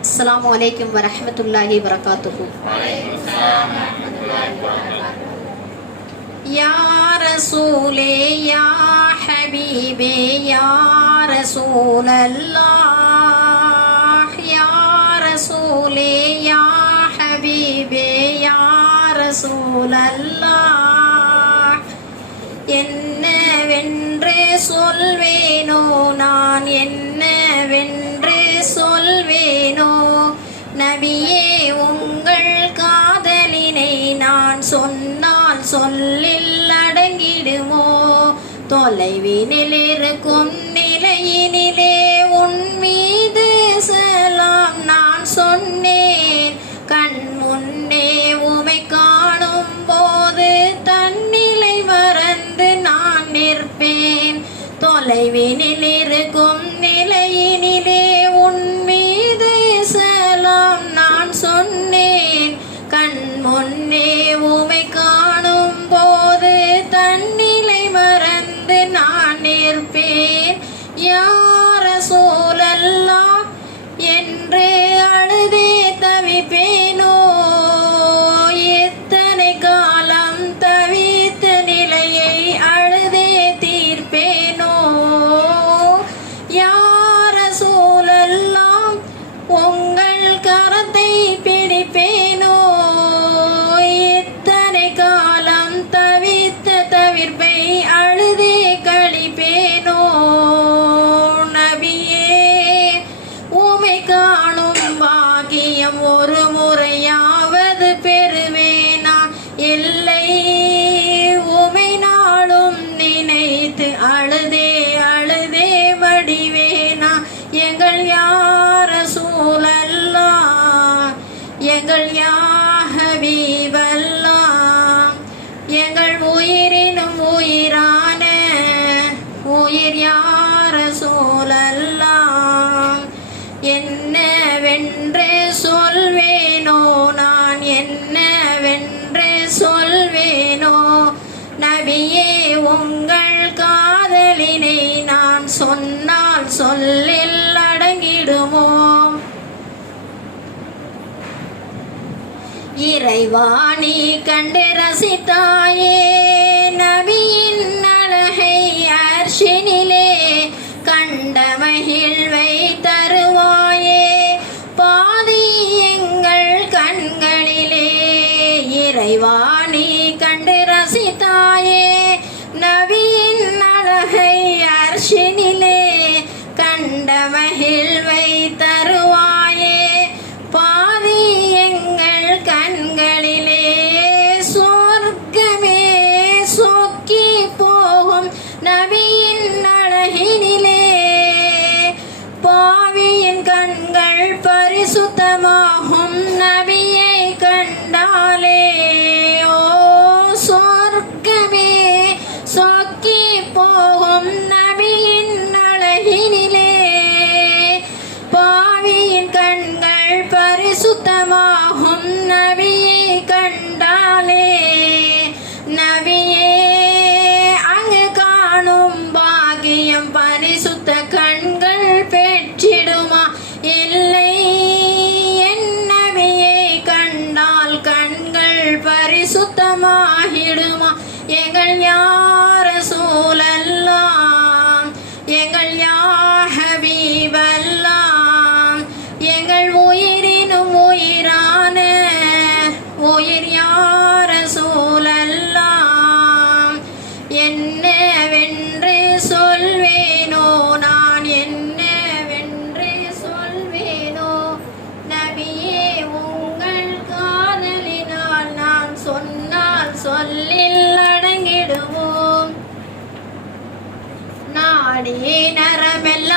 السلام عليكم ورحمة الله وبركاته. يا رسول يا حبيبي يا رسول الله يا رسول يا حبيبي يا رسول الله என்னவென்று சொல்வேனோ? நான் என்னவென்று சொல்வேனோ? நபியே உங்கள் காதலினை நான் சொன்னால் சொல்லில் அடங்கிடுமோ? தொலைவினில் இருக்கும் தொலைவினில் இருக்கும் நிலையினிலே உன் மீது செலாம் நான் சொன்னேன். கண் முன்னே உமை காணும் போது தன்னிலை மறந்து நான் நிற்பேன். யார சூழல்லா? என்று அழுதே வடிவேனா எங்கள் யார சூழல்லா? எங்கள் யாஹபீபல்லா எங்கள் உயிரினும் உயிரான உயிர் யார சூழல்லாம் என்னவென்று சொல்வேனோ? நான் என்னவென்று சொல்வேனோ? நபியே இறைவாணி கண்டு ரசித்தாயே நபியின் அழகை அர்ஷினிலே கண்ட மகிழ்வை தருவாயே. பாதி எங்கள் கண்களிலே இறைவாணி கண்டு ரசித்தாயே நபியின் அழகை அர்ஷினி கண்டாலே ஓ சொர்க்கமே சொக்கி போகும் நபியின் அழகினிலே பாவியின் கண்கள் பரிசுத்தமாகும் நபியை கண்டாலே என்னவென்று சொல்வேனோ? நான் என்னவென்று சொல்வேனோ? நபியே உங்கள் காதலினால் நான் சொன்னால் சொல்லில் அடங்கிடுவோம். நாடே நரமெல்லாம்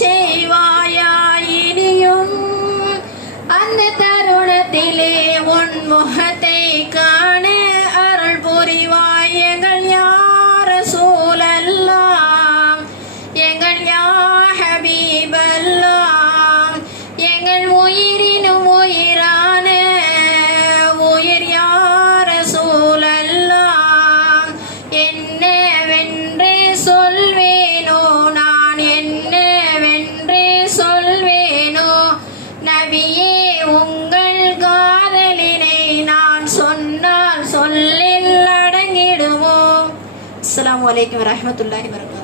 செய்வார் உங்கள் காதலினை நான் சொன்னால் சொல்லில் அடங்கிடுவோம். அஸ்லாம் வலைக்கம் வரஹ்மத்துல்லாஹி வரகம்